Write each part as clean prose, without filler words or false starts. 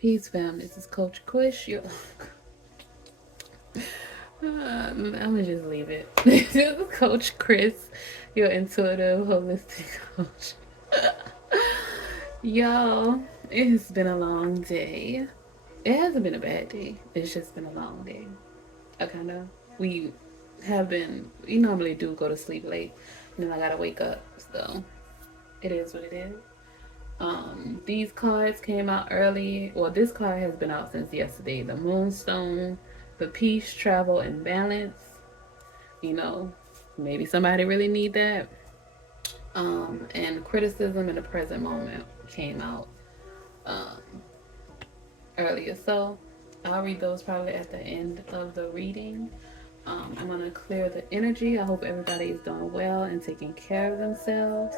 Peace, fam. This is Coach Kush. I'm gonna just leave it. This is Coach Chris, your intuitive, holistic coach. Y'all, it's been a long day. It hasn't been a bad day. It's just been a long day. We we normally do go to sleep late, and then I gotta wake up. So it is what it is. These cards came out early. Well, this card has been out since yesterday. The Moonstone, the Peace, Travel, and Balance. You know, maybe somebody really need that. And Criticism in the Present Moment came out um, earlier. So I'll read those probably at the end of the reading. I'm going to clear the energy. I hope everybody is doing well and taking care of themselves.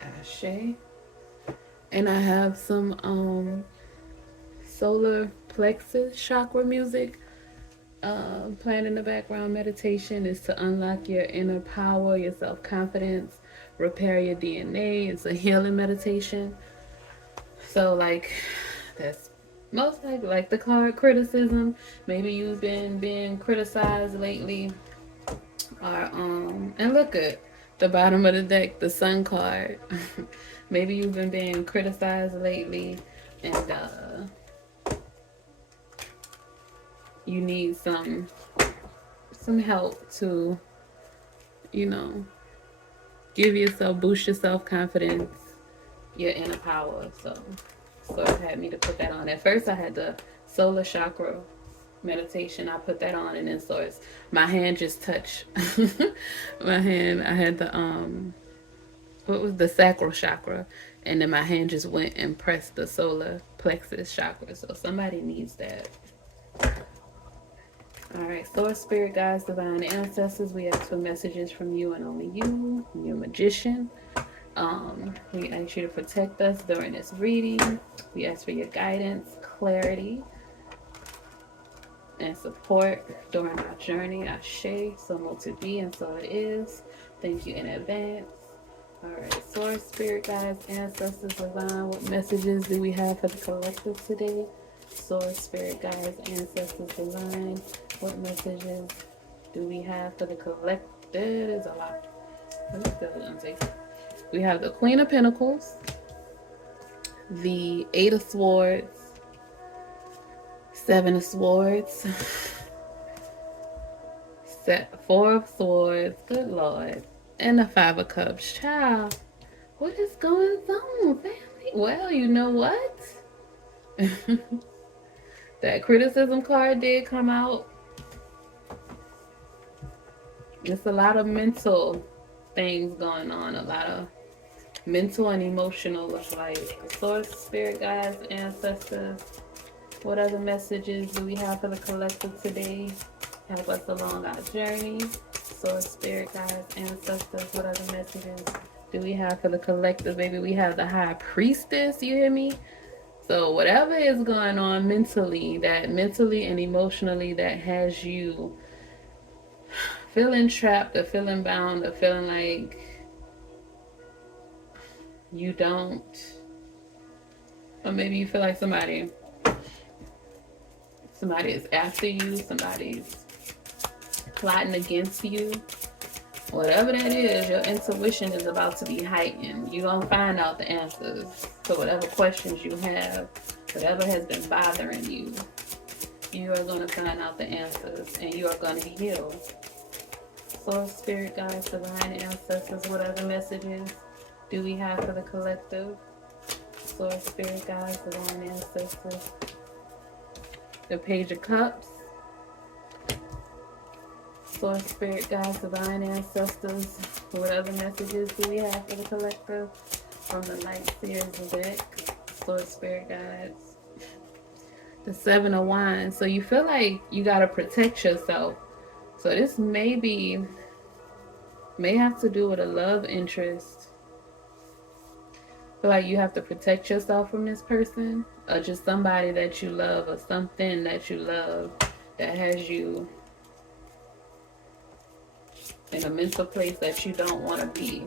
Ashe. And I have some solar plexus chakra music playing in the background. Meditation is to unlock your inner power, your self-confidence, repair your DNA. It's a healing meditation. So like that's most like the card criticism. Maybe you've been being criticized lately. Or and look at the bottom of the deck, the Sun card. Maybe you've been being criticized lately, and you need some help to, you know, boost your self confidence, your inner power. So Source had me to put that on. At first, I had the solar chakra meditation. I put that on, and then Source, my hand just touched my hand. I had the what was the sacral chakra, and then my hand just went and pressed the solar plexus chakra. So somebody needs that. All right, Source, Spirit Guides, Divine Ancestors, we ask for messages from you and only you, your magician. We ask you to protect us during this reading. We ask for your guidance, clarity, and support during our journey. Ashe, so mote to be, and so it is. Thank you in advance. All right, Source, Spirit Guides, Ancestors, Divine, what messages do we have for the collective today? Source, Spirit Guides, Ancestors, Divine, what messages do we have for the collective? There is a lot. We have the Queen of Pentacles, the Eight of Swords, Seven of Swords, Four of Swords, good Lord, and the Five of Cups. Child, what is going on, family? Well, you know what? That criticism card did come out. It's a lot of mental things going on, a lot of mental and emotional, like Source, Spirit Guides, Ancestors. What other messages do we have for the collective today? Help us along our journey. Source, Spirit Guides, Ancestors. What other messages do we have for the collective? Baby, we have the High Priestess, you hear me? So whatever is going on mentally and emotionally that has you feeling trapped or feeling bound or feeling like you don't, or maybe you feel like somebody is after you, somebody's plotting against you. Whatever that is, your intuition is about to be heightened. You're going to find out the answers to whatever questions you have, whatever has been bothering you. You are going to find out the answers, and you are going to heal. Source, Spirit Guides, Divine Ancestors, what other messages do we have for the collective? Source, Spirit Guides, Divine Ancestors. The Page of Cups. Source, Spirit Guides, Divine Ancestors. What other messages do we have for the collective? From the Light Seers deck. Source, Spirit Guides. The Seven of Wands. So you feel like you got to protect yourself. So this may have to do with a love interest. Feel like you have to protect yourself from this person. or just somebody that you love or something that you love that has you in a mental place that you don't want to be.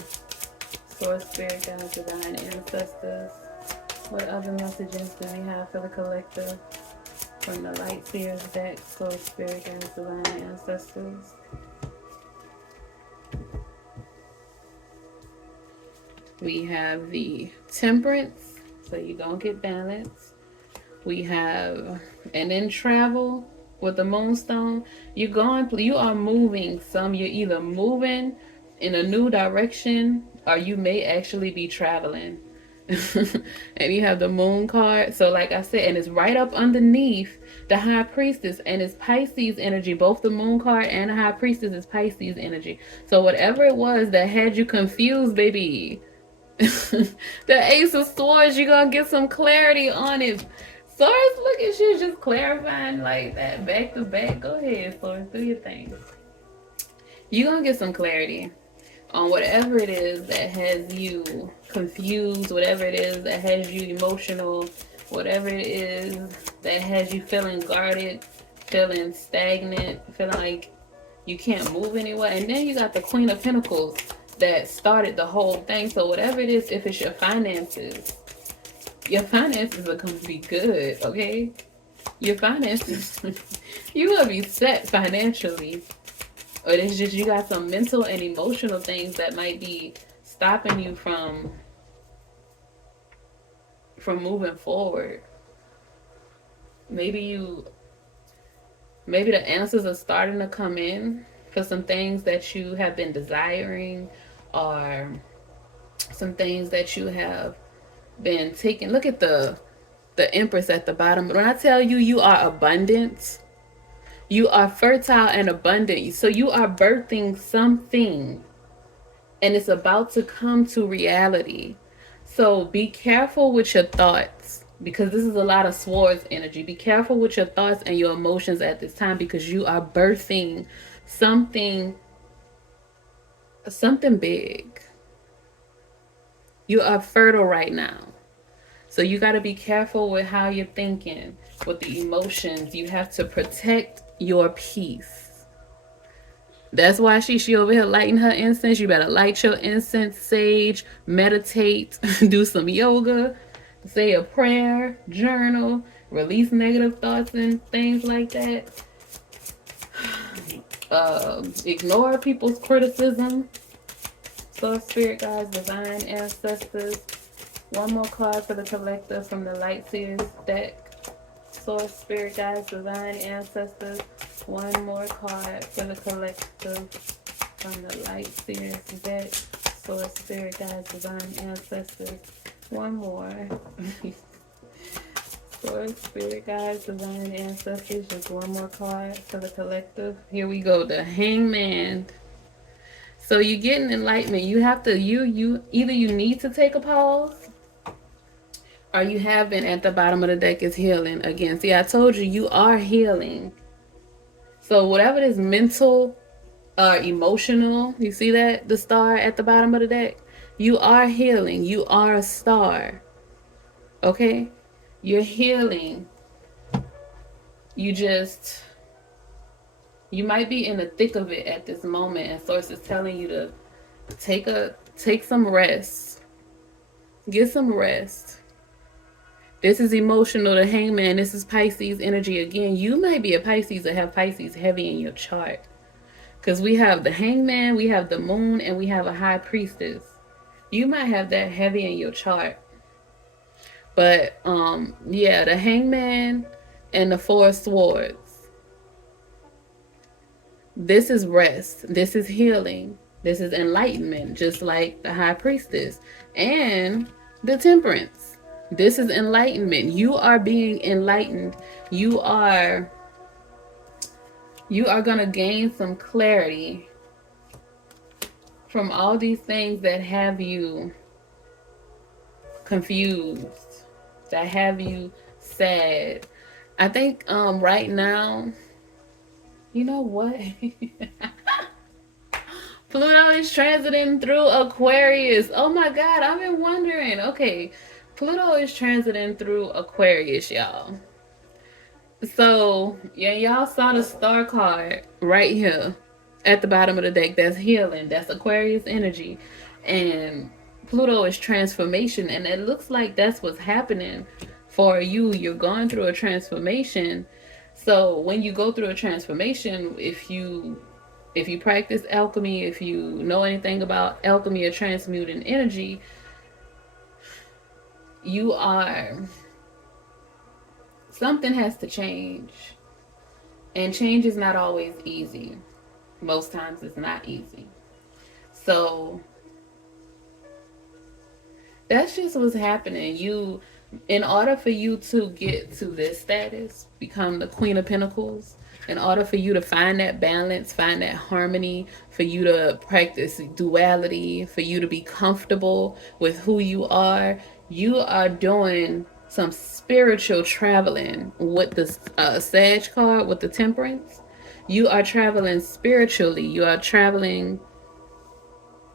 Source, spirit, guides, divine ancestors. What other messages do we have for the collective from the light seers deck? Source, spirit, guides, divine ancestors. We have the temperance, so you don't get balance. We have, and then travel with the moonstone. You are moving some. You're either moving in a new direction, or you may actually be traveling. And you have the moon card. So like I said, and it's right up underneath the high priestess, and it's Pisces energy. Both the moon card and the high priestess is Pisces energy. So whatever it was that had you confused, baby, the Ace of Swords, you're gonna get some clarity on it. Swords, look at you just clarifying like that back to back. Go ahead, Swords, do your thing. You're gonna get some clarity on whatever it is that has you confused, whatever it is that has you emotional, whatever it is that has you feeling guarded, feeling stagnant, feeling like you can't move anywhere. And then you got the Queen of Pentacles that started the whole thing. So whatever it is, if it's your finances are going to be good, okay? Your finances, you will be set financially. Or it's just you got some mental and emotional things that might be stopping you from moving forward. Maybe the answers are starting to come in for some things that you have been desiring, or some things that you have been taking. Look at the Empress at the bottom. When I tell you, you are abundant, you are fertile and abundant. So you are birthing something, and it's about to come to reality. So be careful with your thoughts, because this is a lot of swords energy. Be careful with your thoughts and your emotions at this time, because you are birthing something big. You are fertile right now. So you got to be careful with how you're thinking, with the emotions. You have to protect your peace. That's why she over here lighting her incense. You better light your incense, sage, meditate, do some yoga, say a prayer, journal, release negative thoughts and things like that. Ignore people's criticism. So spirit guides, divine ancestors. One more card for the collector from the Light Seers deck. Source, spirit guides, divine ancestors. One more card for the collector from the Light Seers deck. Source, spirit guides, divine ancestors. One more. Source, spirit guides, divine ancestors. Just one more card for the collective. Here we go. The Hangman. So you get an enlightenment. You have to you either you need to take a pause, or you have been at the bottom of the deck is healing again. See, I told you, you are healing. So whatever is mental or emotional, you see that? The star at the bottom of the deck? You are healing. You are a star. Okay? You're healing. You might be in the thick of it at this moment, and Source is telling you to take some rest. Get some rest. This is emotional, the Hangman. This is Pisces energy again. You might be a Pisces or have Pisces heavy in your chart, because we have the Hangman, we have the Moon, and we have a High Priestess. You might have that heavy in your chart. But yeah, the Hangman and the Four of Swords. This is rest. This is healing. This is enlightenment, just like the High Priestess. And the Temperance. This is enlightenment. You are being enlightened. You are going to gain some clarity from all these things that have you confused, that have you sad. I think right now, you know what? Pluto is transiting through Aquarius. Oh my God, I've been wondering. Okay, Pluto is transiting through Aquarius, y'all. So, yeah, y'all saw the star card right here at the bottom of the deck. That's healing. That's Aquarius energy. And Pluto is transformation. And it looks like that's what's happening for you. You're going through a transformation. So when you go through a transformation, if you practice alchemy, if you know anything about alchemy or transmuting energy, you are something has to change. And change is not always easy. Most times it's not easy. So that's just what's happening. In order for you to get to this status, become the Queen of Pentacles, in order for you to find that balance, find that harmony, for you to practice duality, for you to be comfortable with who you are doing some spiritual traveling with the Sag card, with the Temperance. You are traveling spiritually. You are traveling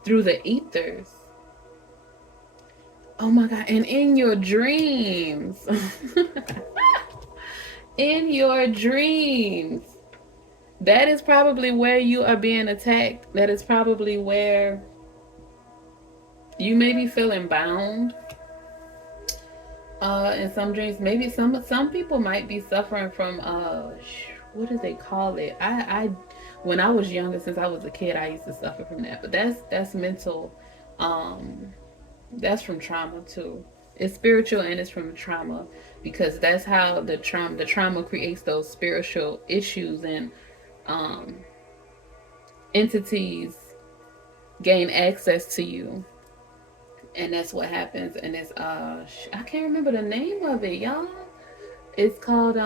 through the ethers. Oh my God. And in your dreams, in your dreams, that is probably where you are being attacked. That is probably where you may be feeling bound. In some dreams, maybe some people might be suffering from what do they call it? I when I was younger, since I was a kid, I used to suffer from that. But that's mental. That's from trauma too. It's spiritual and it's from trauma, because that's how the trauma creates those spiritual issues, and um, entities gain access to you, and that's what happens. And it's I can't remember the name of it, y'all. It's called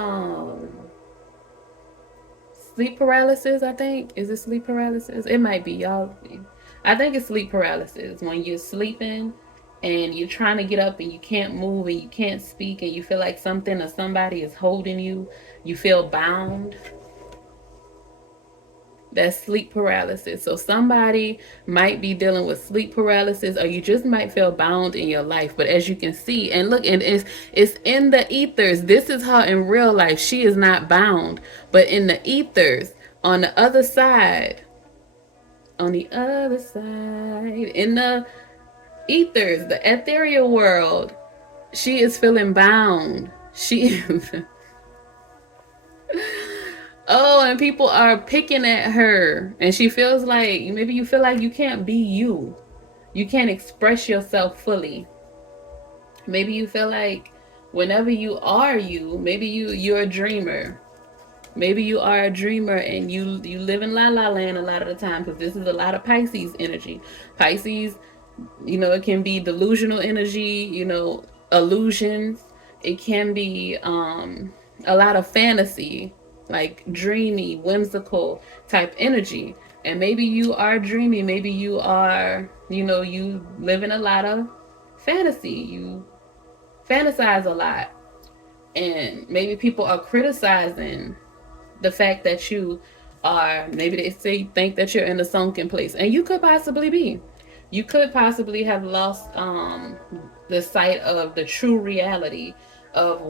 sleep paralysis, I think. Is it sleep paralysis? It might be, y'all. I think it's sleep paralysis, when you're sleeping and you're trying to get up and you can't move and you can't speak and you feel like something or somebody is holding you. You feel bound. That's sleep paralysis. So somebody might be dealing with sleep paralysis, or you just might feel bound in your life. But as you can see, and look, and it's in the ethers. This is how in real life she is not bound, but in the ethers, on the other side, in the ethers, the ethereal world, she is feeling bound. She is. Oh, and people are picking at her, and she feels like, maybe you feel like you can't be you. You can't express yourself fully. Maybe you feel like whenever you are you, maybe you're a dreamer. Maybe you are a dreamer and you live in la la land a lot of the time, because this is a lot of Pisces energy. Pisces, it can be delusional energy, illusions. It can be a lot of fantasy, like dreamy, whimsical type energy. And maybe you are dreamy. Maybe you are, you live in a lot of fantasy. You fantasize a lot. And maybe people are criticizing the fact that you are, maybe they think that you're in a sunken place. And you could possibly be. You could possibly have lost the sight of the true reality of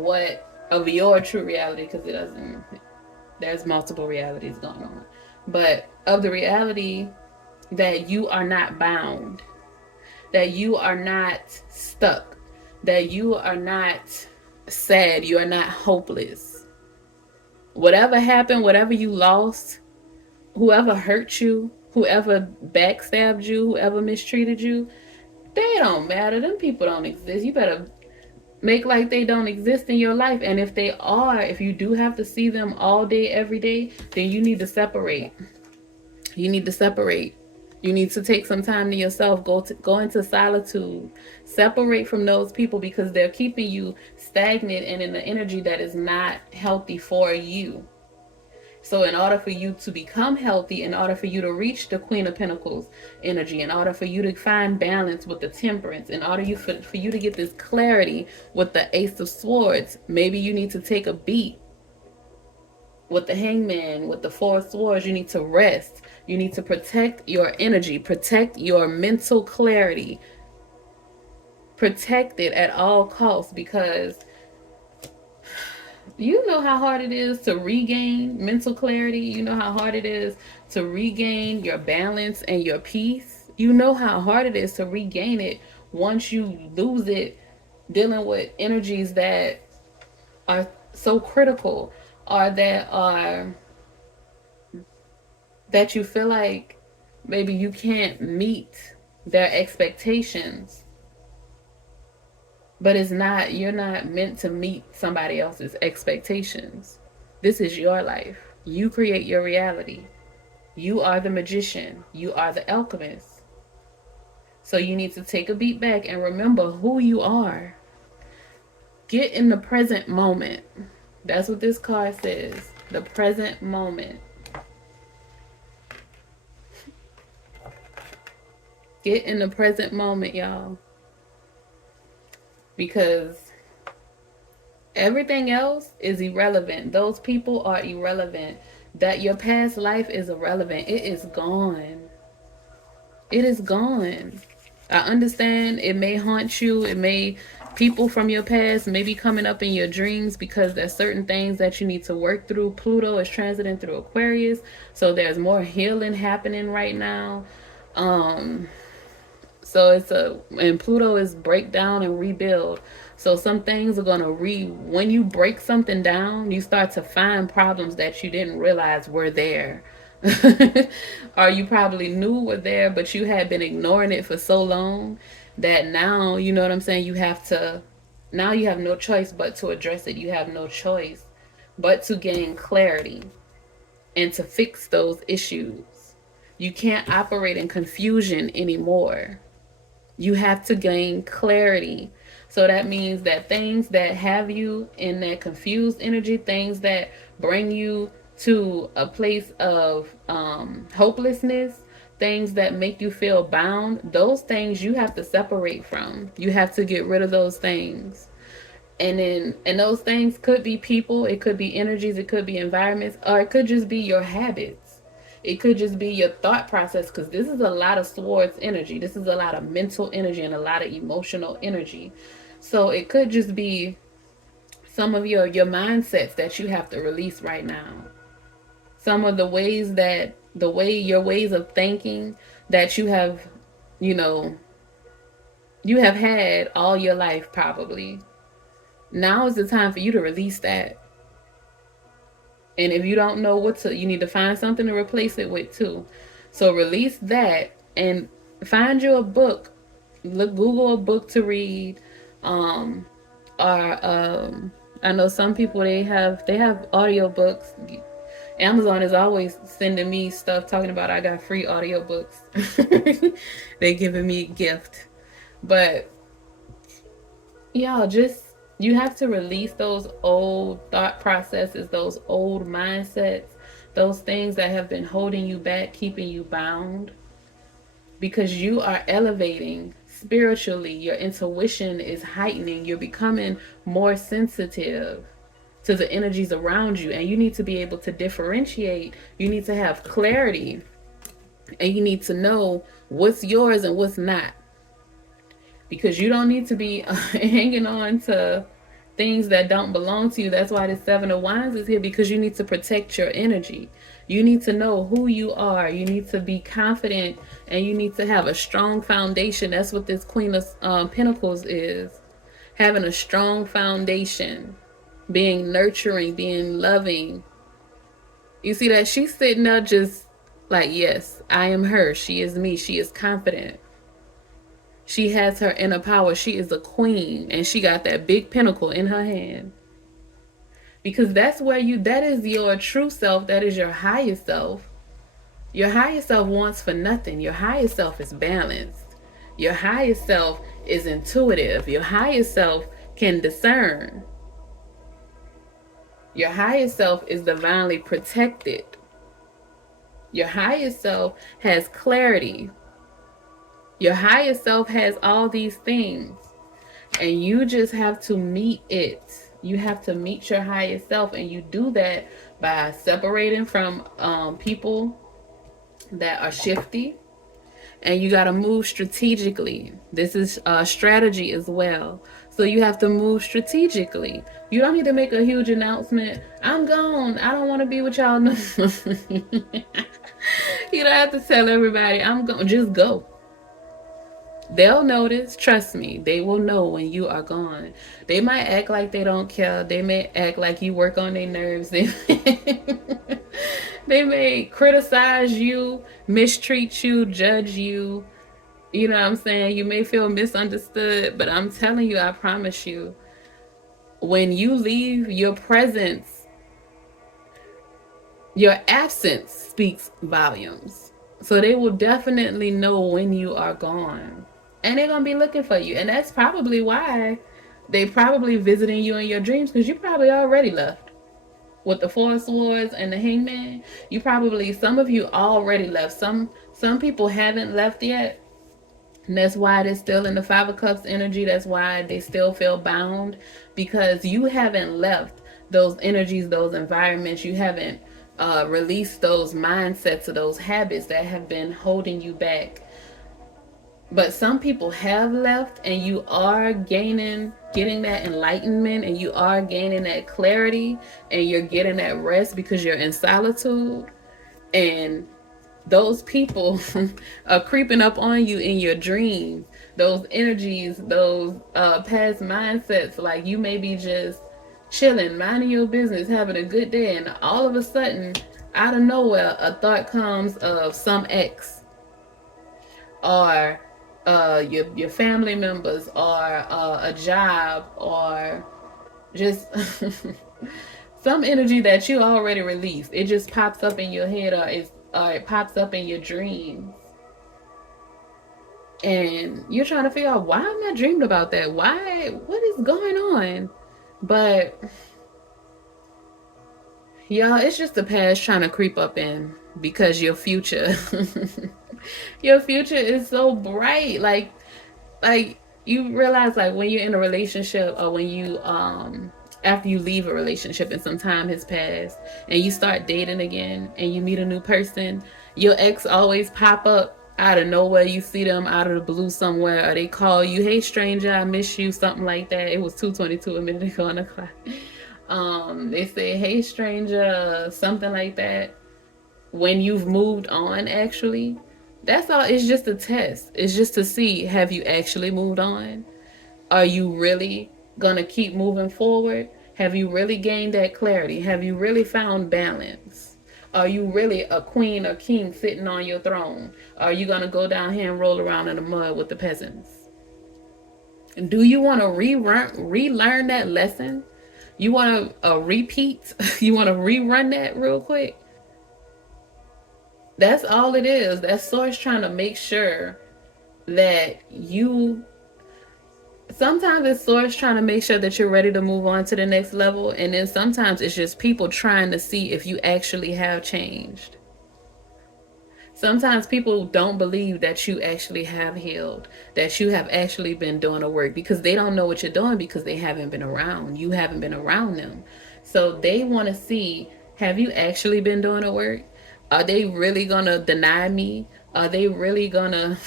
your true reality, because there's multiple realities going on. But of the reality that you are not bound, that you are not stuck, that you are not sad, you are not hopeless. Whatever happened, whatever you lost, whoever hurt you, whoever backstabbed you, whoever mistreated you, they don't matter. Them people don't exist. You better make like they don't exist in your life. And if they are, if you do have to see them all day, every day, then you need to separate. You need to separate. You need to take some time to yourself. Go into solitude. Separate from those people, because they're keeping you stagnant and in the energy that is not healthy for you. So in order for you to become healthy, in order for you to reach the Queen of Pentacles energy, in order for you to find balance with the Temperance, in order for you to get this clarity with the Ace of Swords, maybe you need to take a beat with the Hangman, with the Four of Swords. You need to rest. You need to protect your energy, protect your mental clarity. protect it at all costs, because you know how hard it is to regain mental clarity. You know how hard it is to regain your balance and your peace. You know how hard it is to regain it once you lose it dealing with energies that are so critical, or that you feel like maybe you can't meet their expectations. But it's not, you're not meant to meet somebody else's expectations. This is your life. You create your reality. You are the magician. You are the alchemist. So you need to take a beat back and remember who you are. Get in the present moment. That's what this card says. The present moment. Get in the present moment, y'all. Because everything else is irrelevant. Those people are irrelevant. That your past life is irrelevant. It is gone. It is gone. I understand it may haunt you. It may, people from your past may be coming up in your dreams because there's certain things that you need to work through. Pluto is transiting through Aquarius, so there's more healing happening right now. So and Pluto is break down and rebuild. So some things are going to when you break something down, you start to find problems that you didn't realize were there. Or you probably knew were there, but you had been ignoring it for so long that now, you know what I'm saying, now you have no choice but to address it. You have no choice but to gain clarity and to fix those issues. You can't operate in confusion anymore. You have to gain clarity. So that means that things that have you in that confused energy, things that bring you to a place of hopelessness, things that make you feel bound, those things you have to separate from. You have to get rid of those things. And those things could be people, it could be energies, it could be environments, or it could just be your habits. It could just be your thought process, because this is a lot of swords energy. This is a lot of mental energy and a lot of emotional energy. So it could just be some of your mindsets that you have to release right now. Some of your ways of thinking that you have, you know, you have had all your life probably. Now is the time for you to release that. And if you don't know you need to find something to replace it with too. So release that and find you a book. Google a book to read. I know some people they have audiobooks. Amazon is always sending me stuff talking about I got free audiobooks. They giving me a gift. But y'all, you have to release those old thought processes, those old mindsets, those things that have been holding you back, keeping you bound. Because you are elevating spiritually, your intuition is heightening, you're becoming more sensitive to the energies around you, and you need to be able to differentiate. You need to have clarity, and you need to know what's yours and what's not. Because you don't need to be hanging on to things that don't belong to you. That's why the Seven of Wands is here, because you need to protect your energy. You need to know who you are. You need to be confident, and you need to have a strong foundation. That's what this Queen of Pentacles is. Having a strong foundation, being nurturing, being loving. You see that she's sitting there just like, yes, I am her. She is me. She is confident. She has her inner power. She is a queen, and she got that big pentacle in her hand. Because that is your true self. That is your highest self. Your highest self wants for nothing. Your highest self is balanced. Your highest self is intuitive. Your highest self can discern. Your highest self is divinely protected. Your highest self has clarity. Your highest self has all these things, and you just have to meet it. You have to meet your highest self, and you do that by separating from people that are shifty. and you got to move strategically. This is strategy as well. So you have to move strategically. You don't need to make a huge announcement. I'm gone. I don't want to be with y'all. No. You don't have to tell everybody I'm going. Just go. They'll notice. Trust me. They will know when you are gone. They might act like they don't care. They may act like you work on their nerves. They may criticize you, mistreat you, judge you. You know what I'm saying? You may feel misunderstood, but I'm telling you, I promise you, when you leave, your presence, your absence speaks volumes. So they will definitely know when you are gone. And they're going to be looking for you. And that's probably why they probably visiting you in your dreams, because you probably already left. With the Four Swords and the Hangman, you probably, some of you already left. Some people haven't left yet. And that's why they're still in the Five of Cups energy. That's why they still feel bound, because you haven't left those energies, those environments. You haven't released those mindsets or those habits that have been holding you back. But some people have left, and you are getting that enlightenment, and you are gaining that clarity, and you're getting that rest because you're in solitude. And those people are creeping up on you in your dreams. Those energies, those past mindsets, like you may be just chilling, minding your business, having a good day, and all of a sudden, out of nowhere, a thought comes of some ex, or your family members, or a job, or just some energy that you already released. It just pops up in your head, or it pops up in your dreams. And you're trying to figure out, why am I dreaming about that? Why? What is going on? But y'all, it's just the past trying to creep up in, because your future your future is so bright. Like you realize, like, when you're in a relationship, or when you after you leave a relationship and some time has passed and you start dating again and you meet a new person, your ex always pop up out of nowhere. You see them out of the blue somewhere, or they call you, hey stranger, I miss you, something like that. It was 2:22 a minute ago on the clock. They say, hey stranger, something like that, when you've moved on. Actually, that's all. It's just a test. It's just to see, have you actually moved on? Are you really gonna keep moving forward? Have you really gained that clarity? Have you really found balance? Are you really a queen or king sitting on your throne? Are you gonna go down here and roll around in the mud with the peasants? Do you want to relearn that lesson? You want to repeat? You want to rerun that real quick? That's all it is. That source trying to make sure that you, sometimes it's source trying to make sure that you're ready to move on to the next level, and then sometimes it's just people trying to see if you actually have changed. Sometimes people don't believe that you actually have healed, that you have actually been doing the work, because they don't know what you're doing, because they haven't been around. You haven't been around them. So they want to see, have you actually been doing the work? Are they really going to deny me? Are they really going to...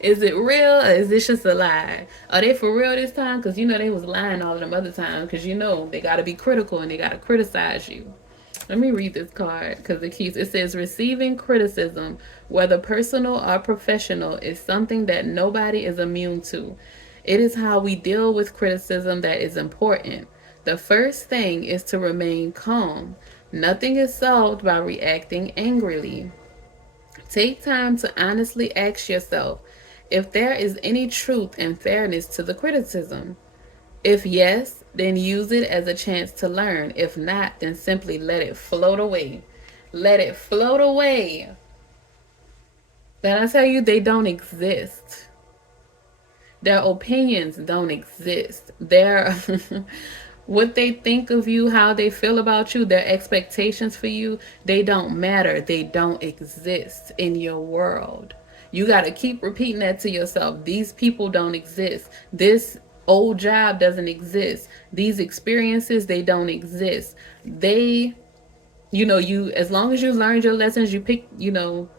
Is it real, or is this just a lie? Are they for real this time? Because you know they was lying all of them other times, because you know they got to be critical and they got to criticize you. Let me read this card, because it says, receiving criticism, whether personal or professional, is something that nobody is immune to. It is how we deal with criticism that is important. The first thing is to remain calm. Nothing is solved by reacting angrily. Take time to honestly ask yourself if there is any truth and fairness to the criticism. If yes, then use it as a chance to learn. If not, then simply let it float away. Let it float away. Then I tell you, they don't exist. Their opinions don't exist. Their what they think of you, how they feel about you, their expectations for you, they don't matter. They don't exist in your world. You got to keep repeating that to yourself. These people don't exist. This old job doesn't exist. These experiences, they don't exist. They, you know, you, as long as you learned your lessons, you pick, you know,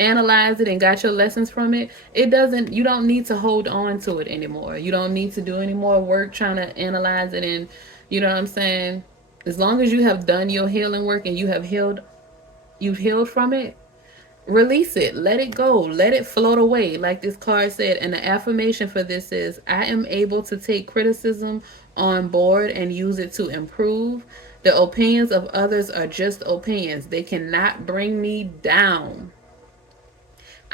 analyzed it and got your lessons from it, you don't need to hold on to it anymore. You don't need to do any more work trying to analyze it. And you know what I'm saying? As long as you have done your healing work and you've healed from it, release it, let it go, let it float away, like this card said. And the affirmation for this is, I am able to take criticism on board and use it to improve. The opinions of others are just opinions, they cannot bring me down.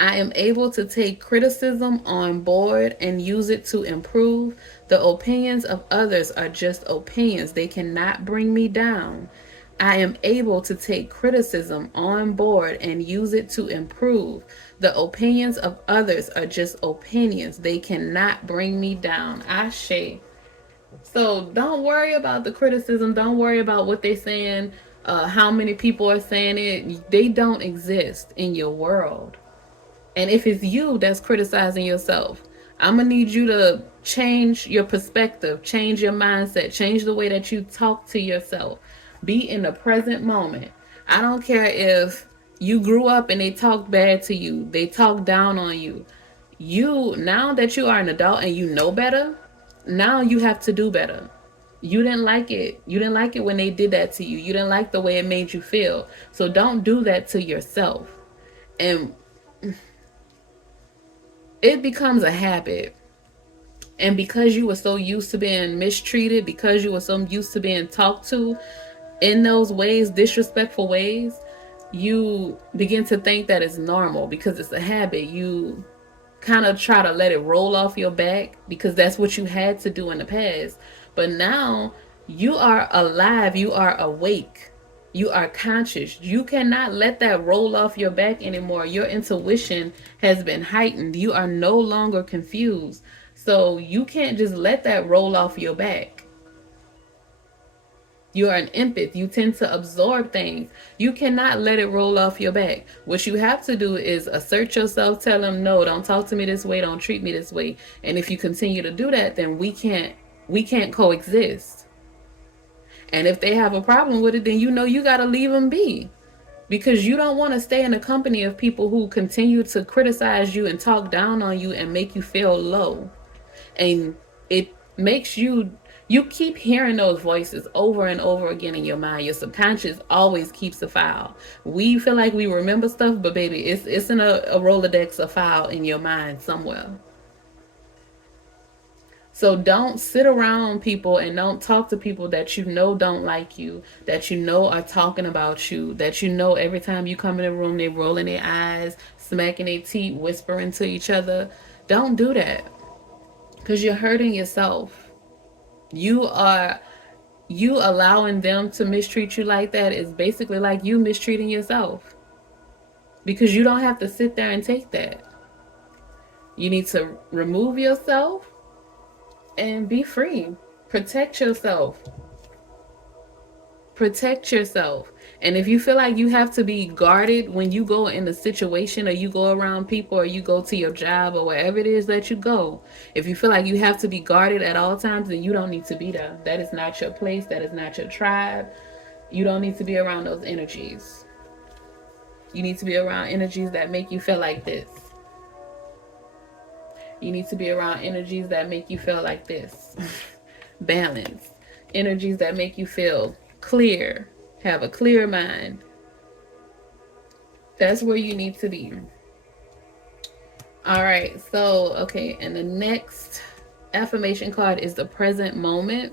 I am able to take criticism on board and use it to improve. The opinions of others are just opinions, they cannot bring me down. I am able to take criticism on board and use it to improve. The opinions of others are just opinions, they cannot bring me down. Ashe. So don't worry about the criticism. Don't worry about what they're saying, how many people are saying it. They don't exist in your world. And if it's you that's criticizing yourself, I'm going to need you to change your perspective, change your mindset, change the way that you talk to yourself. Be in the present moment. I don't care if you grew up and they talked bad to you, they talked down on you. Now that you are an adult and you know better, now you have to do better. You didn't like it. You didn't like it when they did that to you. You didn't like the way it made you feel. So don't do that to yourself. And it becomes a habit. And because you were so used to being mistreated, because you were so used to being talked to in those ways, disrespectful ways, you begin to think that it's normal because it's a habit. You kind of try to let it roll off your back because that's what you had to do in the past. But now you are alive, you are awake, you are conscious. You cannot let that roll off your back anymore. Your intuition has been heightened. You are no longer confused. So you can't just let that roll off your back. You are an empath. You tend to absorb things. You cannot let it roll off your back. What you have to do is assert yourself, tell them, no, don't talk to me this way, don't treat me this way. And if you continue to do that, then we can't coexist. And if they have a problem with it, then you got to leave them be. Because you don't want to stay in the company of people who continue to criticize you and talk down on you and make you feel low. And it makes you keep hearing those voices over and over again in your mind. Your subconscious always keeps a file. We feel like we remember stuff, but baby, it's in a Rolodex, a file in your mind somewhere. So don't sit around people and don't talk to people that you know don't like you, that you know are talking about you, that you know every time you come in the room they rolling their eyes, smacking their teeth, whispering to each other. Don't do that, because you're hurting yourself. You allowing them to mistreat you like that is basically like you mistreating yourself, because you don't have to sit there and take that. You need to remove yourself and be free. Protect yourself. Protect yourself. And if you feel like you have to be guarded when you go in a situation, or you go around people, or you go to your job, or wherever it is that you go, if you feel like you have to be guarded at all times, then you don't need to be there. That is not your place. That is not your tribe. You don't need to be around those energies. You need to be around energies that make you feel like this. You need to be around energies that make you feel like this. Balance. Energies that make you feel clear. Have a clear mind. That's where you need to be. All right. So, okay. And the next affirmation card is the present moment.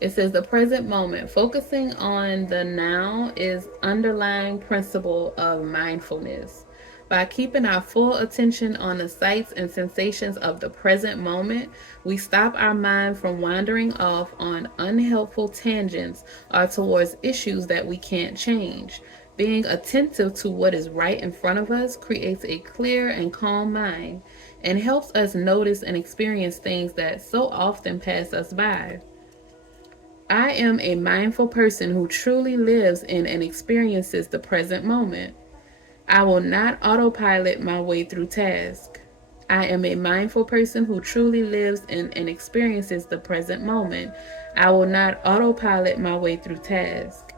It says the present moment, focusing on the now, is underlying principle of mindfulness. By keeping our full attention on the sights and sensations of the present moment, we stop our mind from wandering off on unhelpful tangents or towards issues that we can't change. Being attentive to what is right in front of us creates a clear and calm mind and helps us notice and experience things that so often pass us by. I am a mindful person who truly lives in and experiences the present moment. I will not autopilot my way through tasks. I am a mindful person who truly lives in and experiences the present moment. I will not autopilot my way through tasks.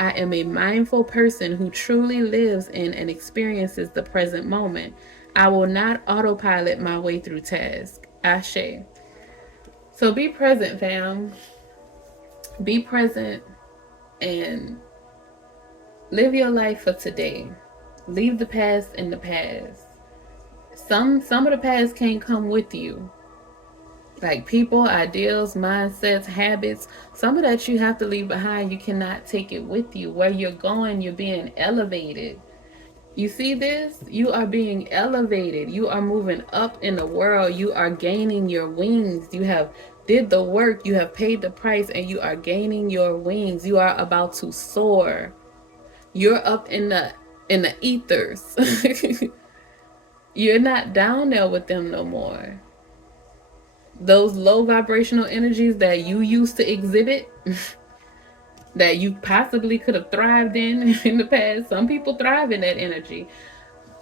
I am a mindful person who truly lives in and experiences the present moment. I will not autopilot my way through tasks. Ashe. So be present, fam. Be present and live your life for today. Leave the past in the past. Some of the past can't come with you. Like people, ideals, mindsets, habits, some of that you have to leave behind. You cannot take it with you. Where you're going, you're being elevated. You see this? You are being elevated. You are moving up in the world. You are gaining your wings. You have did the work. You have paid the price and you are gaining your wings. You are about to soar. You're up in the ethers. You're not down there with them no more. Those low vibrational energies that you used to exhibit, that you possibly could have thrived in the past. Some people thrive in that energy.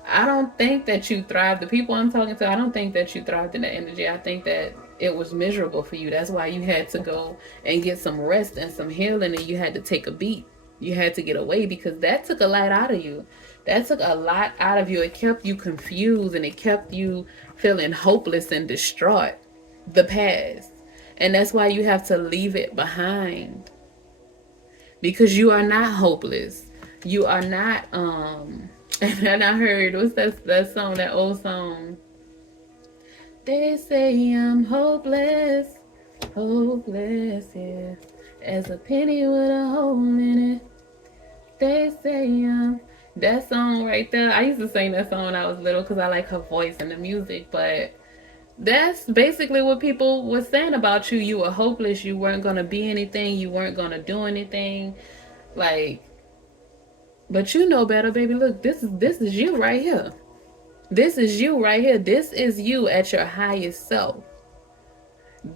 I don't think that you thrived. The people I'm talking to, I don't think that you thrived in that energy. I think that it was miserable for you. That's why you had to go and get some rest and some healing, and you had to take a beat. You had to get away because that took a lot out of you. That took a lot out of you. It kept you confused and it kept you feeling hopeless and distraught. The past. And that's why you have to leave it behind. Because you are not hopeless. You are not and I heard what's that song, that old song. They say I'm hopeless. Hopeless, yeah. As a penny with a hole in it. They say I'm that song right there. I used to sing that song when I was little because I like her voice and the music, but that's basically what people were saying about you. You were hopeless. You weren't going to be anything. You weren't going to do anything. Like, but you know better, baby. Look, this is you right here. This is you right here. This is you at your highest self.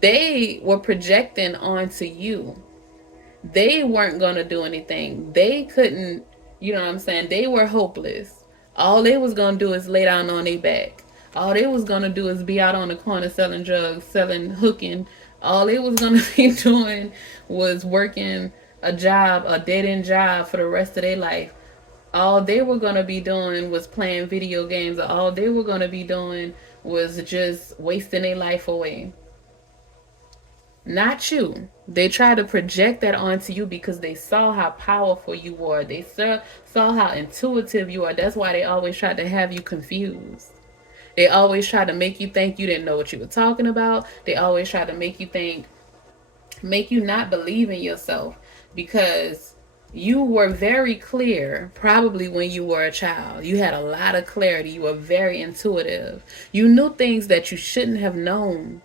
They were projecting onto you. They weren't going to do anything. They couldn't, you know what I'm saying? They were hopeless. All they was going to do is lay down on their back. All they was going to do is be out on the corner selling drugs, selling, hooking. All they was going to be doing was working a job, a dead-end job for the rest of their life. All they were going to be doing was playing video games. All they were going to be doing was just wasting their life away. Not you. They try to project that onto you because they saw how powerful you were. They saw how intuitive you are. That's why they always tried to have you confused. They always try to make you think you didn't know what you were talking about. They always try to make you not believe in yourself because you were very clear probably when you were a child. You had a lot of clarity. You were very intuitive. You knew things that you shouldn't have known.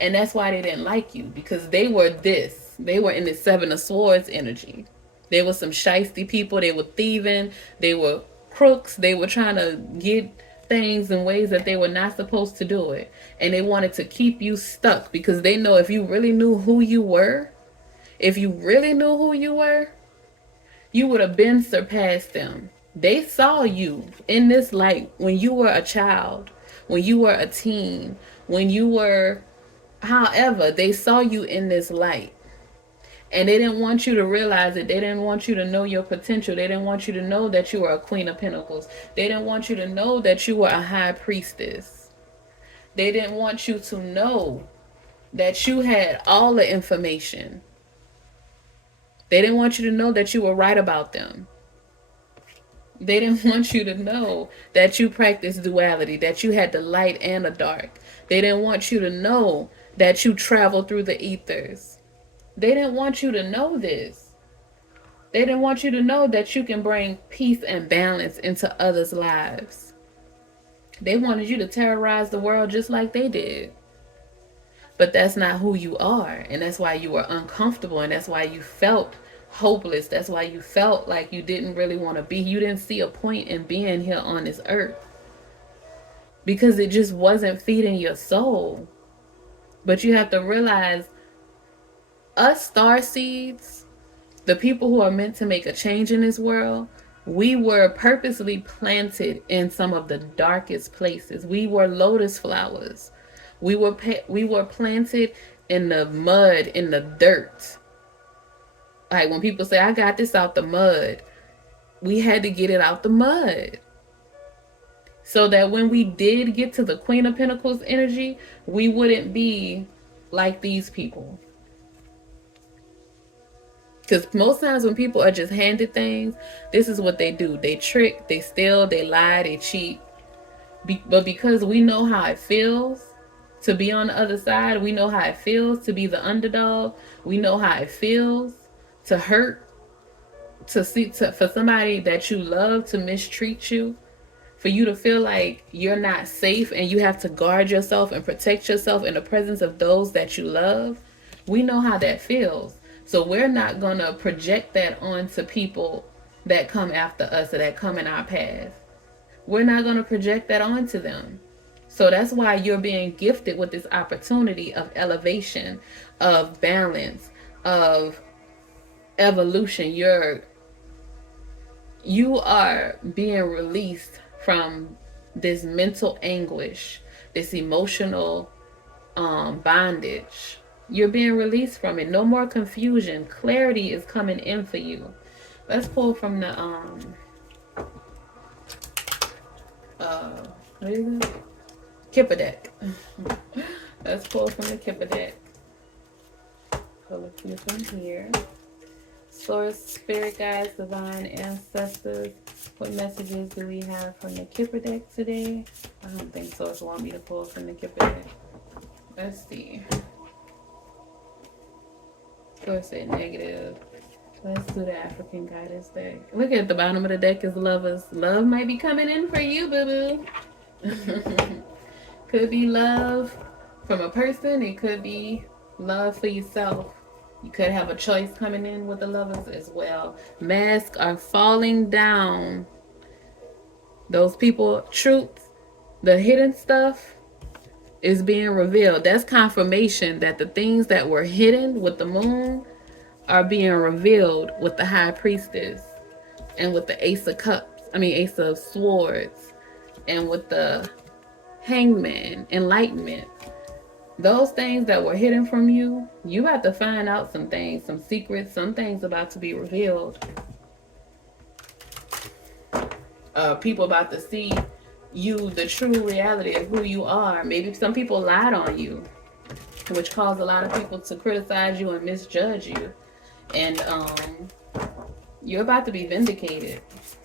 And that's why they didn't like you, because they were this. They were in the Seven of Swords energy. They were some shiesty people. They were thieving. They were crooks. They were trying to get things in ways that they were not supposed to do it. And they wanted to keep you stuck because they know if you really knew who you were, you would have been surpassed them. They saw you in this light when you were a child, when you were a teen, when you were... However, they saw you in this light and they didn't want you to realize it. They didn't want you to know your potential. They didn't want you to know that you were a Queen of Pentacles. They didn't want you to know that you were a High Priestess. They didn't want you to know that you had all the information. They didn't want you to know that you were right about them. They didn't want you to know that you practiced duality, that you had the light and the dark. They didn't want you to know that you travel through the ethers. They didn't want you to know this. They didn't want you to know that you can bring peace and balance into others' lives. They wanted you to terrorize the world just like they did. But that's not who you are. And that's why you were uncomfortable. And that's why you felt hopeless. That's why you felt like you didn't really want to be. You didn't see a point in being here on this earth. Because it just wasn't feeding your soul. But you have to realize, us star seeds, the people who are meant to make a change in this world, we were purposely planted in some of the darkest places. We were lotus flowers. We were planted in the mud, in the dirt. Like when people say, I got this out the mud, we had to get it out the mud. So that when we did get to the Queen of Pentacles energy, we wouldn't be like these people. Because most times when people are just handed things, this is what they do. They trick, they steal, they lie, they cheat. But because we know how it feels to be on the other side, we know how it feels to be the underdog, we know how it feels to hurt, for somebody that you love to mistreat you, for you to feel like you're not safe and you have to guard yourself and protect yourself in the presence of those that you love. We know how that feels. So we're not going to project that onto people that come after us or that come in our path. We're not going to project that onto them. So that's why you're being gifted with this opportunity of elevation, of balance, of evolution. You are being released from this mental anguish, this emotional bondage. You're being released from it. No more confusion. Clarity is coming in for you. Let's pull from the what is it? Kipper deck. Let's pull from the Kipper deck. Pull a few from here. Source, spirit guides, divine ancestors. What messages do we have from the Kipper deck today? I don't think Source want me to pull from the Kipper deck. Let's see. Source said negative. Let's do the African guidance deck. Look at the bottom of the deck is lovers. Love might be coming in for you, boo-boo. Could be love from a person. It could be love for yourself. You could have a choice coming in with the lovers as well. Masks are falling down. Those people, truth, the hidden stuff is being revealed. That's confirmation that the things that were hidden with the moon are being revealed with the high priestess and with the ace of cups. Ace of swords, and with the hangman, enlightenment. Those things that were hidden from you, you have to find out some things, some secrets, some things about to be revealed. People about to see you, the true reality of who you are. Maybe some people lied on you, which caused a lot of people to criticize you and misjudge you. And you're about to be vindicated.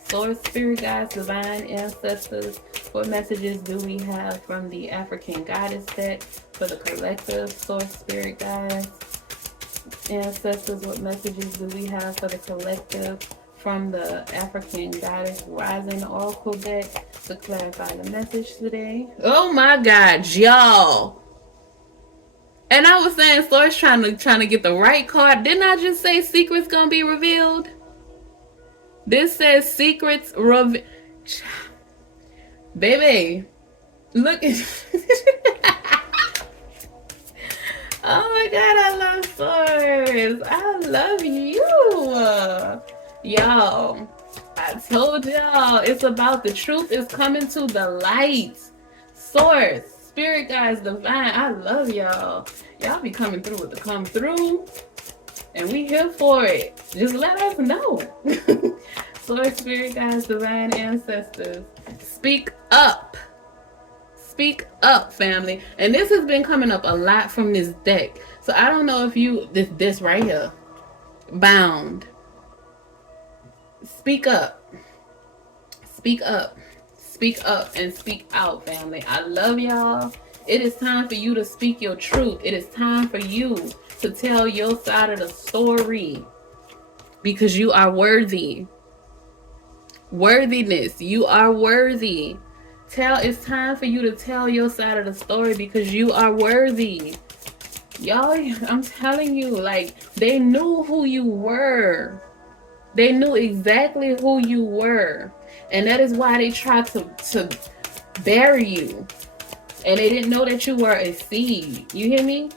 Source, spirit guides, divine ancestors. What messages do we have from the African goddess deck for the collective? Source, spirit guides, ancestors. What messages do we have for the collective from the African goddess rising oracle deck to clarify the message today? Oh my God, y'all! And I was saying, Source trying to get the right card. Didn't I just say secrets gonna be revealed? This says secrets revealed. Baby, look at. Oh my God, I love Source. I love you, y'all. I told y'all it's about the truth is coming to the light. Source, spirit guides, divine. I love y'all. Y'all be coming through with the come through. And we here for it. Just let us know. Source, spirit guides, divine ancestors. Speak up. Speak up, family. And this has been coming up a lot from this deck. So I don't know if you, this right here. Bound. Speak up. Speak up. Speak up and speak out, family. I love y'all. It is time for you to speak your truth. It is time for you to tell your side of the story, because you are worthy. Worthiness. You are worthy. It's time for you to tell your side of the story, because you are worthy. Y'all, I'm telling you, like, they knew who you were. They knew exactly who you were. And that is why they tried to bury you. And they didn't know that you were a seed. You hear me?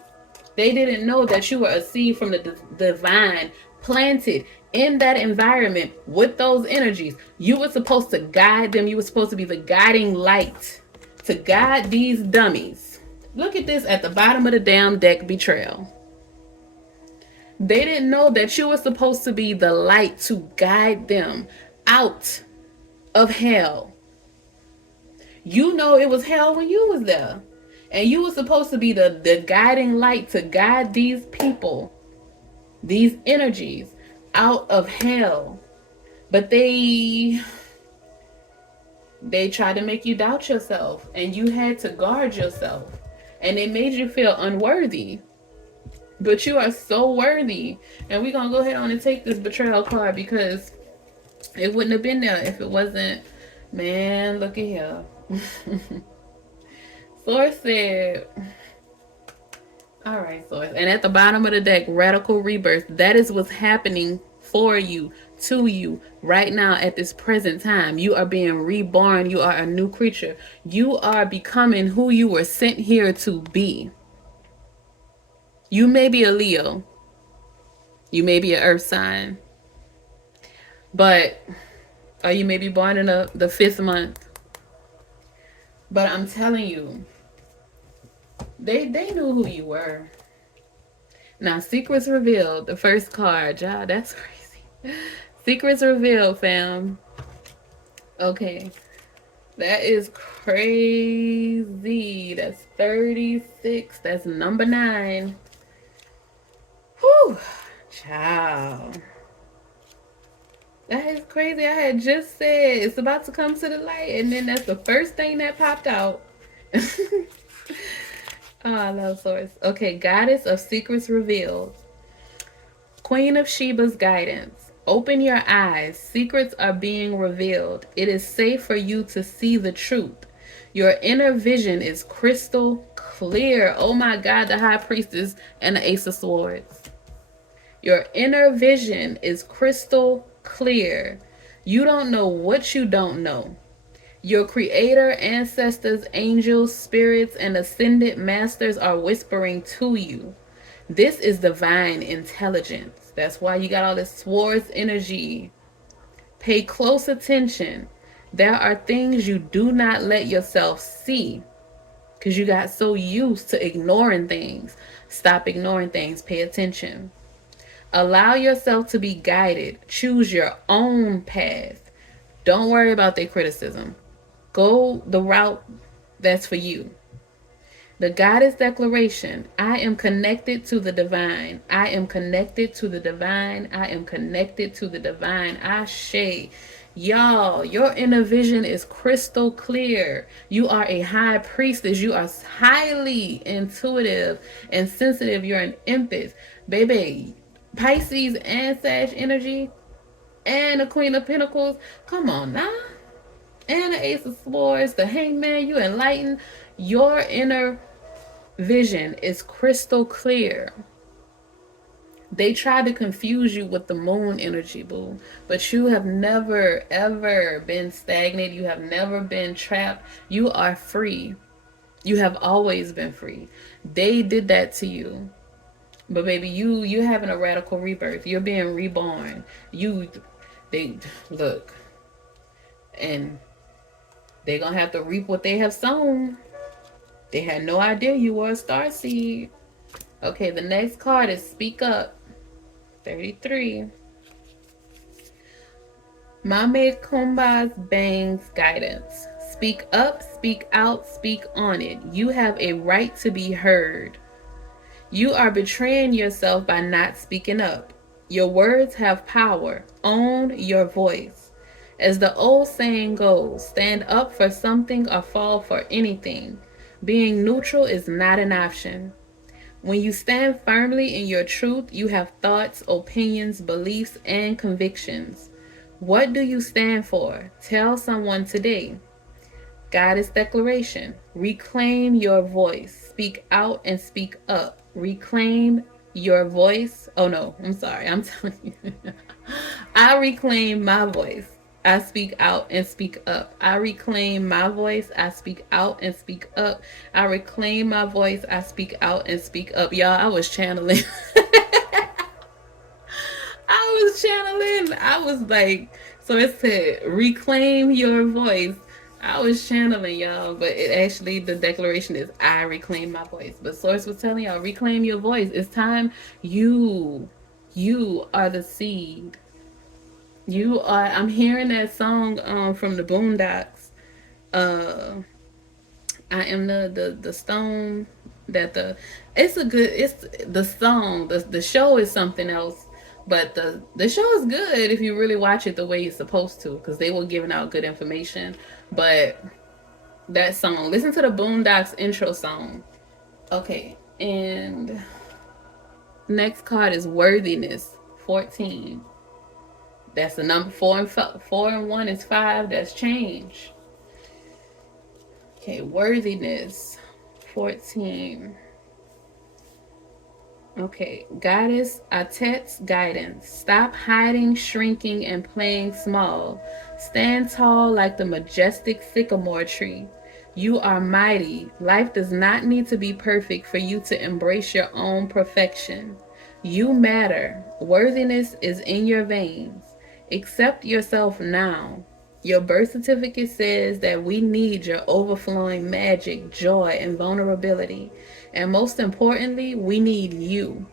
They didn't know that you were a seed from the divine, planted in that environment with those energies. You were supposed to guide them. You were supposed to be the guiding light to guide these dummies. Look at this at the bottom of the damn deck, betrayal. They didn't know that you were supposed to be the light to guide them out of hell. You know it was hell when you was there. And you were supposed to be the guiding light to guide these people, these energies, out of hell. But they tried to make you doubt yourself, and you had to guard yourself. And it made you feel unworthy. But you are so worthy. And we're going to go ahead on and take this betrayal card, because it wouldn't have been there if it wasn't. Man, look at here. Source said, all right, Source. And at the bottom of the deck, radical rebirth. That is what's happening for you, to you, right now at this present time. You are being reborn. You are a new creature. You are becoming who you were sent here to be. You may be a Leo. You may be an earth sign. But, or you may be born in the 5th month. But I'm telling you, they knew who you were. Now, secrets revealed, the first card, y'all, that's crazy. Secrets revealed, fam. Okay. That is crazy. That's 36. That's number 9. Whew. Child. That is crazy. I had just said it's about to come to the light, and then that's the first thing that popped out. Oh, I love Source. Okay, Goddess of Secrets Revealed. Queen of Sheba's guidance. Open your eyes. Secrets are being revealed. It is safe for you to see the truth. Your inner vision is crystal clear. Oh my God, the High Priestess and the Ace of Swords. Your inner vision is crystal clear. You don't know what you don't know. Your creator, ancestors, angels, spirits, and ascended masters are whispering to you. This is divine intelligence. That's why you got all this swords energy. Pay close attention. There are things you do not let yourself see because you got so used to ignoring things. Stop ignoring things. Pay attention. Allow yourself to be guided. Choose your own path. Don't worry about their criticism. Go the route that's for you. The Goddess Declaration. I am connected to the divine. I am connected to the divine. I am connected to the divine. Ashe. Y'all, your inner vision is crystal clear. You are a high priestess. You are highly intuitive and sensitive. You're an empath. Baby, Pisces and Sag energy and the Queen of Pentacles. Come on now. And the Ace of Swords, the Hangman, you enlighten. Your inner vision is crystal clear. They try to confuse you with the moon energy, boo. But you have never, ever been stagnant. You have never been trapped. You are free. You have always been free. They did that to you. But baby, you're having a radical rebirth. You're being reborn. They look. And they're going to have to reap what they have sown. They had no idea you were a star seed. Okay, the next card is Speak Up. 33. Mame Kumba's Bang's guidance. Speak up, speak out, speak on it. You have a right to be heard. You are betraying yourself by not speaking up. Your words have power. Own your voice. As the old saying goes, stand up for something or fall for anything. Being neutral is not an option. When you stand firmly in your truth, you have thoughts, opinions, beliefs, and convictions. What do you stand for? Tell someone today. Goddess Declaration. Reclaim your voice. Speak out and speak up. Reclaim your voice. Oh no, I'm sorry. I'm telling you. I reclaim my voice. I speak out and speak up. I reclaim my voice. I speak out and speak up. I reclaim my voice. I speak out and speak up. Y'all, I was channeling. I was like, so it said, reclaim your voice. I was channeling, y'all, but it actually, the declaration is, I reclaim my voice. But Source was telling y'all, reclaim your voice. It's time you You are the seed. You are. I'm hearing that song from the Boondocks. Uh, I am the stone that the. It's a good. It's the song. The show is something else. But the show is good if you really watch it the way you're supposed to, because they were giving out good information. But that song, listen to the Boondocks intro song. Okay, and next card is worthiness, 14. That's the number. 4 and 1 is 5. That's change. Okay, worthiness, 14. Okay, goddess Atet's guidance. Stop hiding, shrinking, and playing small. Stand tall like the majestic sycamore tree. You are mighty. Life does not need to be perfect for you to embrace your own perfection. You matter. Worthiness is in your veins. Accept yourself now. Your birth certificate says that we need your overflowing magic, joy, and vulnerability. And most importantly, we need you.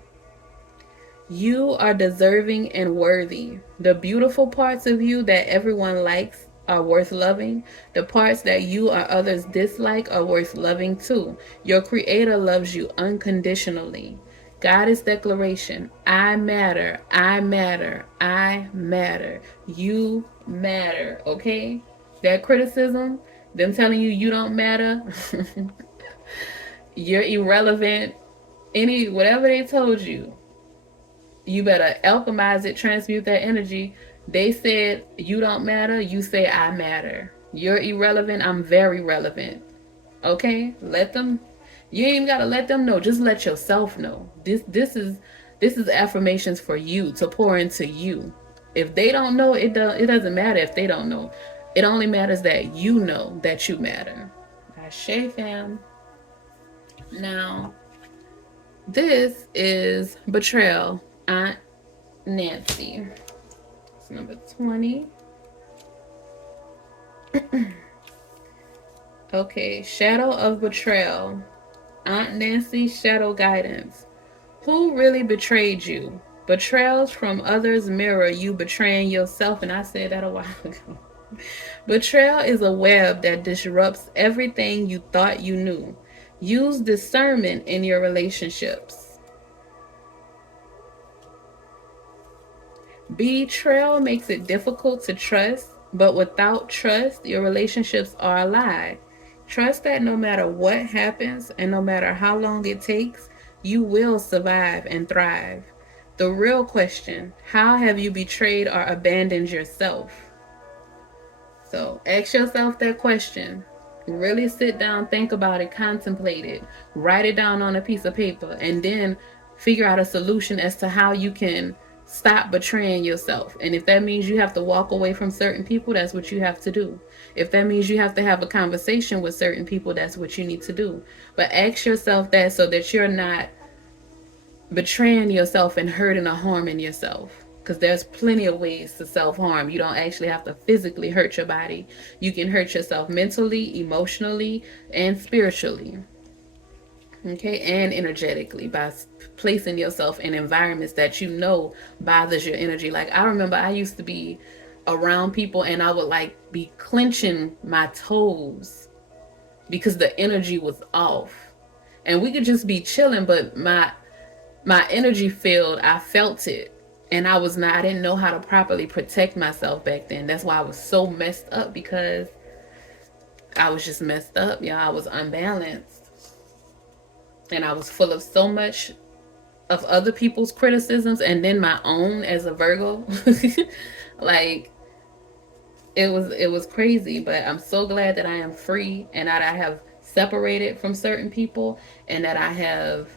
You are deserving and worthy. The beautiful parts of you that everyone likes are worth loving. The parts that you or others dislike are worth loving too. Your creator loves you unconditionally. Goddess declaration: I matter, I matter, I matter. You matter, okay? That criticism, them telling you you don't matter, you're irrelevant, whatever they told you, you better alchemize it, transmute that energy. They said you don't matter, you say I matter. You're irrelevant, I'm very relevant. Okay? Let them, you ain't even gotta let them know. Just let yourself know. This is affirmations for you to pour into you. If they don't know, it doesn't matter if they don't know. It only matters that you know that you matter. Ashe fam. Now, this is betrayal. Aunt Nancy. It's number 20. Okay, shadow of betrayal. Aunt Nancy, shadow guidance. Who really betrayed you? Betrayals from others mirror you betraying yourself, and I said that a while ago. Betrayal is a web that disrupts everything you thought you knew. Use discernment in your relationships. Betrayal makes it difficult to trust, but without trust, your relationships are a lie. Trust that no matter what happens and no matter how long it takes, you will survive and thrive. The real question: how have you betrayed or abandoned yourself? So ask yourself that question. Really sit down, think about it, contemplate it, write it down on a piece of paper, and then figure out a solution as to how you can stop betraying yourself. And if that means you have to walk away from certain people, that's what you have to do. If that means you have to have a conversation with certain people, that's what you need to do. But ask yourself that so that you're not betraying yourself and hurting or harming yourself. Because there's plenty of ways to self-harm. You don't actually have to physically hurt your body. You can hurt yourself mentally, emotionally, and spiritually. Okay, and energetically by placing yourself in environments that you know bothers your energy. Like, I remember I used to be around people and I would like be clenching my toes because the energy was off. And we could just be chilling, but my energy field, I felt it. And I didn't know how to properly protect myself back then. That's why I was so messed up, because I was just messed up. Yeah, I was unbalanced. And I was full of so much of other people's criticisms and then my own as a Virgo. Like, it was crazy, but I'm so glad that I am free and that I have separated from certain people and that I have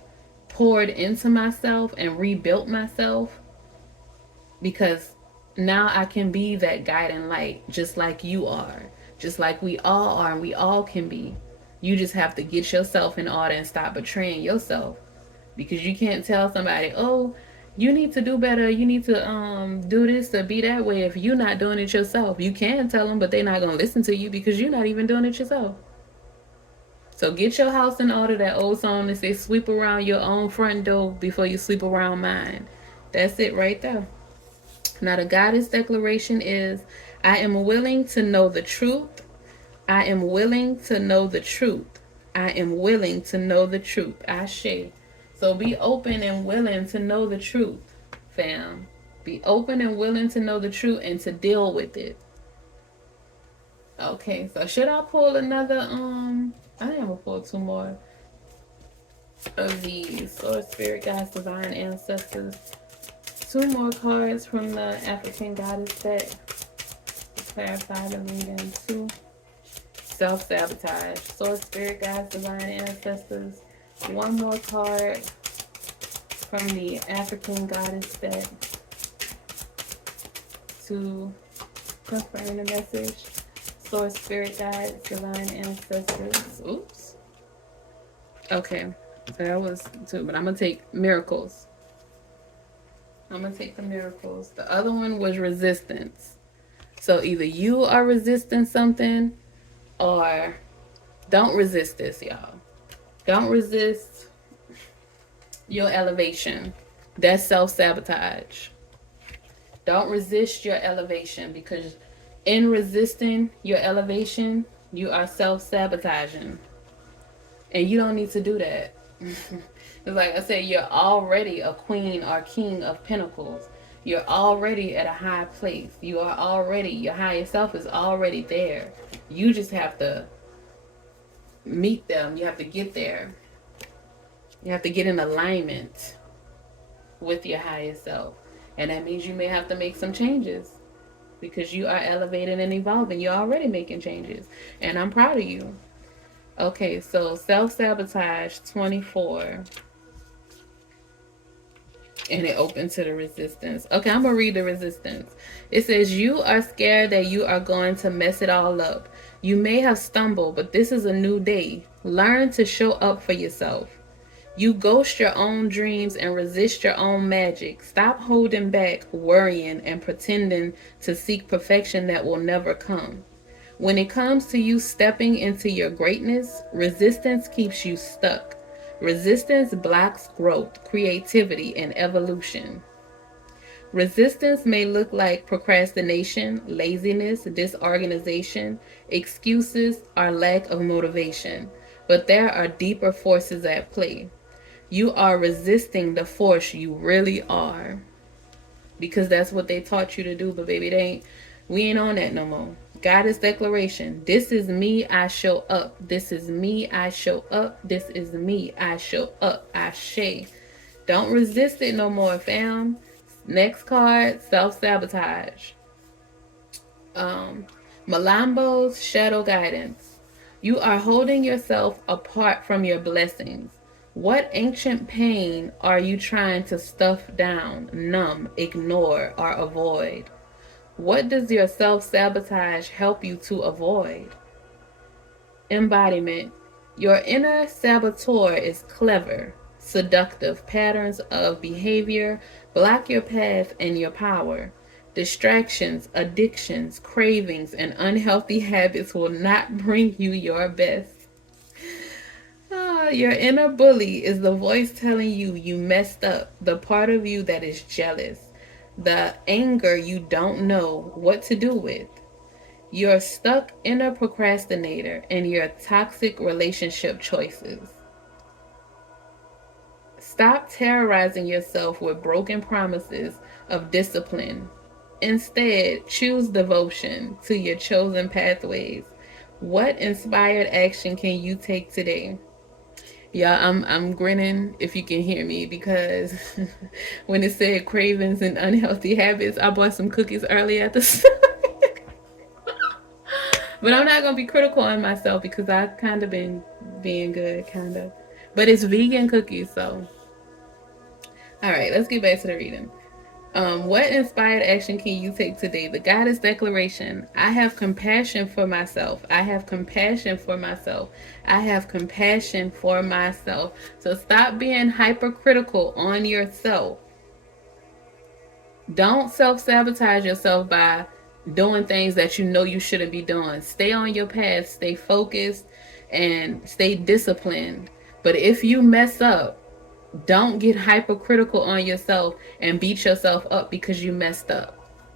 poured into myself and rebuilt myself, because now I can be that guiding light, just like you are, just like we all are, and we all can be. You just have to get yourself in order and stop betraying yourself, because you can't tell somebody, oh, you need to do better, you need to do this to be that way, if you're not doing it yourself. You can tell them, but they're not going to listen to you because you're not even doing it yourself. So get your house in order. That old song that says, sweep around your own front door before you sweep around mine. That's it right there. Now, the goddess declaration is, I am willing to know the truth. I am willing to know the truth. I am willing to know the truth. Ashe. So be open and willing to know the truth, fam. Be open and willing to know the truth and to deal with it. Okay, so should I pull another I think I'm gonna pull two more of these. Source, spirit, guides, divine ancestors. Two more cards from the African goddess deck to clarify the reading. Two. Self-sabotage. Source, spirit, guides, divine ancestors. One more card from the African goddess deck to confirm the message. Source, spirit, guides, divine ancestors. Oops. Okay. So that was two, but I'm going to take miracles. I'm going to take the miracles. The other one was resistance. So either you are resisting something or don't resist this, y'all. Don't resist your elevation. That's self-sabotage. Don't resist your elevation, because in resisting your elevation, you are self-sabotaging. And you don't need to do that. It's like I said, you're already a queen or king of pentacles. You're already at a high place. You are already, your higher self is already there. You just have to meet them. You have to get there. You have to get in alignment with your higher self. And that means you may have to make some changes, because you are elevating and evolving. You're already making changes. And I'm proud of you. Okay, so self-sabotage 24. And it opens to the resistance. Okay, I'm going to read the resistance. It says, you are scared that you are going to mess it all up. You may have stumbled, but this is a new day. Learn to show up for yourself. You ghost your own dreams and resist your own magic. Stop holding back, worrying, and pretending to seek perfection that will never come. When it comes to you stepping into your greatness, resistance keeps you stuck. Resistance blocks growth, creativity, and evolution. Resistance may look like procrastination, laziness, disorganization, excuses, or lack of motivation, but there are deeper forces at play. You are resisting the force you really are, because that's what they taught you to do, but baby, we ain't on that no more. Goddess declaration. This is me, I show up. This is me, I show up. This is me, I show up. Ashe. Don't resist it no more, fam. Next card, self-sabotage. Malambo's shadow guidance. You are holding yourself apart from your blessings. What ancient pain are you trying to stuff down, numb, ignore, or avoid? What does your self-sabotage help you to avoid? Embodiment. Your inner saboteur is clever, seductive patterns of behavior block your path and your power. Distractions, addictions, cravings, and unhealthy habits will not bring you your best. Your inner bully is the voice telling you you messed up, the part of you that is jealous, the anger you don't know what to do with. Your stuck inner procrastinator and your toxic relationship choices. Stop terrorizing yourself with broken promises of discipline. Instead, choose devotion to your chosen pathways. What inspired action can you take today? Yeah, I'm grinning if you can hear me, because when it said cravings and unhealthy habits, I bought some cookies early at the store. But I'm not gonna be critical on myself, because I've kind of been being good, kind of. But it's vegan cookies, so. All right, let's get back to the reading. What inspired action can you take today? The Goddess Declaration. I have compassion for myself. I have compassion for myself. I have compassion for myself. So stop being hypercritical on yourself. Don't self-sabotage yourself by doing things that you know you shouldn't be doing. Stay on your path. Stay focused and stay disciplined. But if you mess up, Don't get hypercritical on yourself and beat yourself up because you messed up.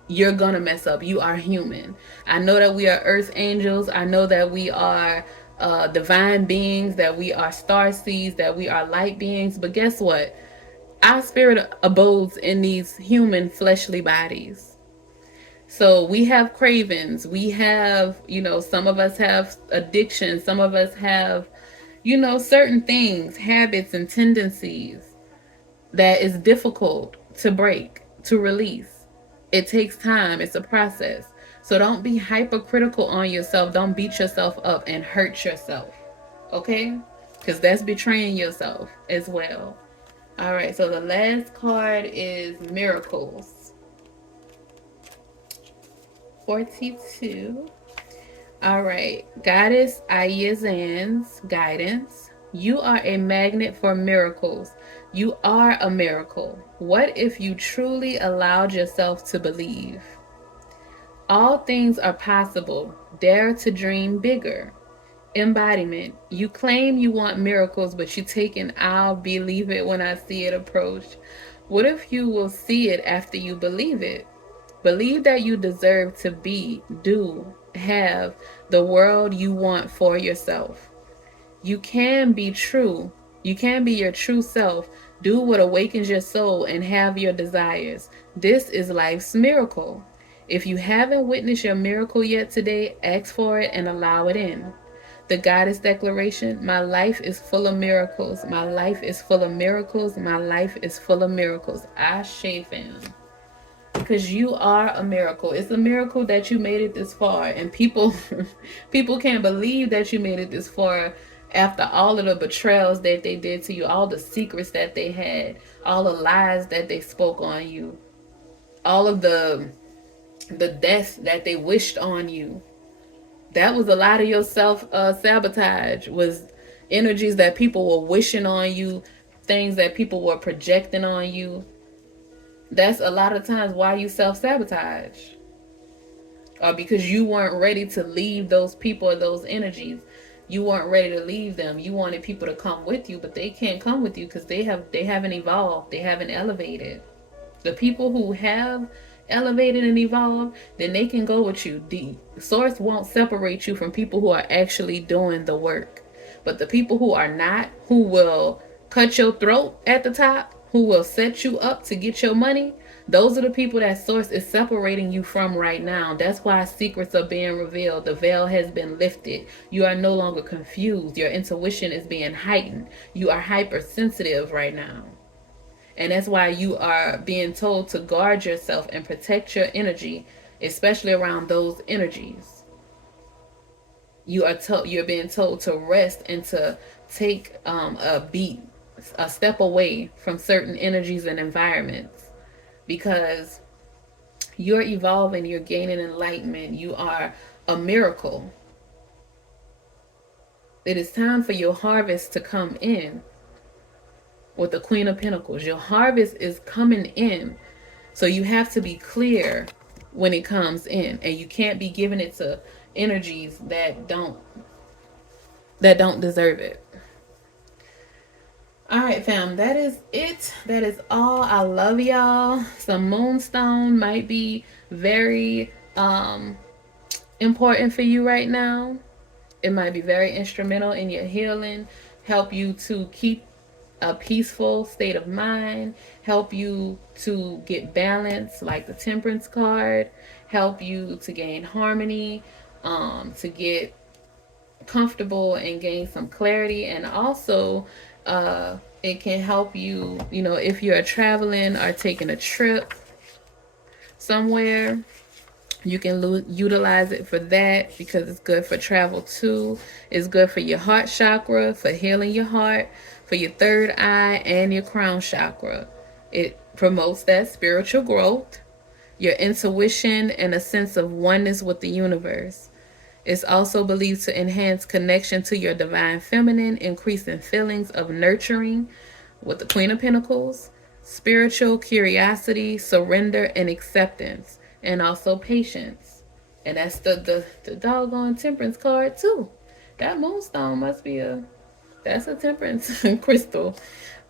You're gonna mess up. You are human. I know that we are earth angels. I know that we are divine beings, that we are star seeds, that we are light beings. But guess what? Our spirit abodes in these human fleshly bodies. So we have cravings. We have, some of us have addictions. Some of us have, certain things, habits, and tendencies that is difficult to break, to release. It takes time, it's a process. So don't be hypercritical on yourself. Don't beat yourself up and hurt yourself. Okay? Because that's betraying yourself as well. All right, so the last card is Miracles. 42. All right, Goddess Ayazan's guidance. You are a magnet for miracles. You are a miracle. What if you truly allowed yourself to believe? All things are possible. Dare to dream bigger. Embodiment. You claim you want miracles, but you take an I'll believe it when I see it approach. What if you will see it after you believe it? Believe that you deserve to be, do, have the world you want for yourself. You can be true. You can be your true self. Do what awakens your soul and have your desires. This is life's miracle. If you haven't witnessed your miracle yet today, ask for it and allow it in. The Goddess Declaration. My life is full of miracles. My life is full of miracles. My life is full of miracles. Ashe, fam. Because you are a miracle. It's a miracle that you made it this far, and people people can't believe that you made it this far after all of the betrayals that they did to you, all the secrets that they had, all the lies that they spoke on you, all of the death that they wished on you. That was a lot of your self sabotage, was energies that people were wishing on you, things that people were projecting on you. That's a lot of times why you self-sabotage, or because you weren't ready to leave those people or those energies. You weren't ready to leave them. You wanted people to come with you, but they can't come with you because they haven't evolved, they haven't elevated. The people who have elevated and evolved, then they can go with you. The source won't separate you from people who are actually doing the work. But the people who are not, who will cut your throat at the top, who will set you up to get your money, those are the people that source is separating you from right now. That's why secrets are being revealed. The veil has been lifted. You are no longer confused. Your intuition is being heightened. You are hypersensitive right now. And that's why you are being told to guard yourself and protect your energy, especially around those energies. You're being told to rest and to take a step away from certain energies and environments, because you're evolving, you're gaining enlightenment, you are a miracle. It is time for your harvest to come in with the Queen of Pentacles. Your harvest is coming in. So you have to be clear when it comes in, and you can't be giving it to energies that don't deserve it. All right, fam, that is it. That is all. I love y'all. Some moonstone might be very important for you right now. It might be very instrumental in your healing, help you to keep a peaceful state of mind, help you to get balance, like the Temperance card, help you to gain harmony, to get comfortable and gain some clarity. And also it can help you, if you're traveling or taking a trip somewhere, you can utilize it for that, because it's good for travel too. It's good for your heart chakra, for healing your heart, for your third eye, and your crown chakra. It promotes that spiritual growth, your intuition, and a sense of oneness with the universe. It's also believed to enhance connection to your divine feminine, increasing feelings of nurturing with the Queen of Pentacles, spiritual curiosity, surrender, and acceptance, and also patience. And that's the doggone Temperance card too. That moonstone must be that's a Temperance crystal.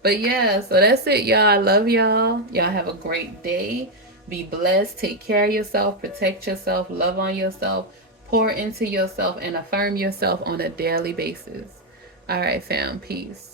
But yeah, so that's it, y'all. I love y'all. Y'all have a great day. Be blessed. Take care of yourself. Protect yourself. Love on yourself. Pour into yourself and affirm yourself on a daily basis. All right, fam. Peace.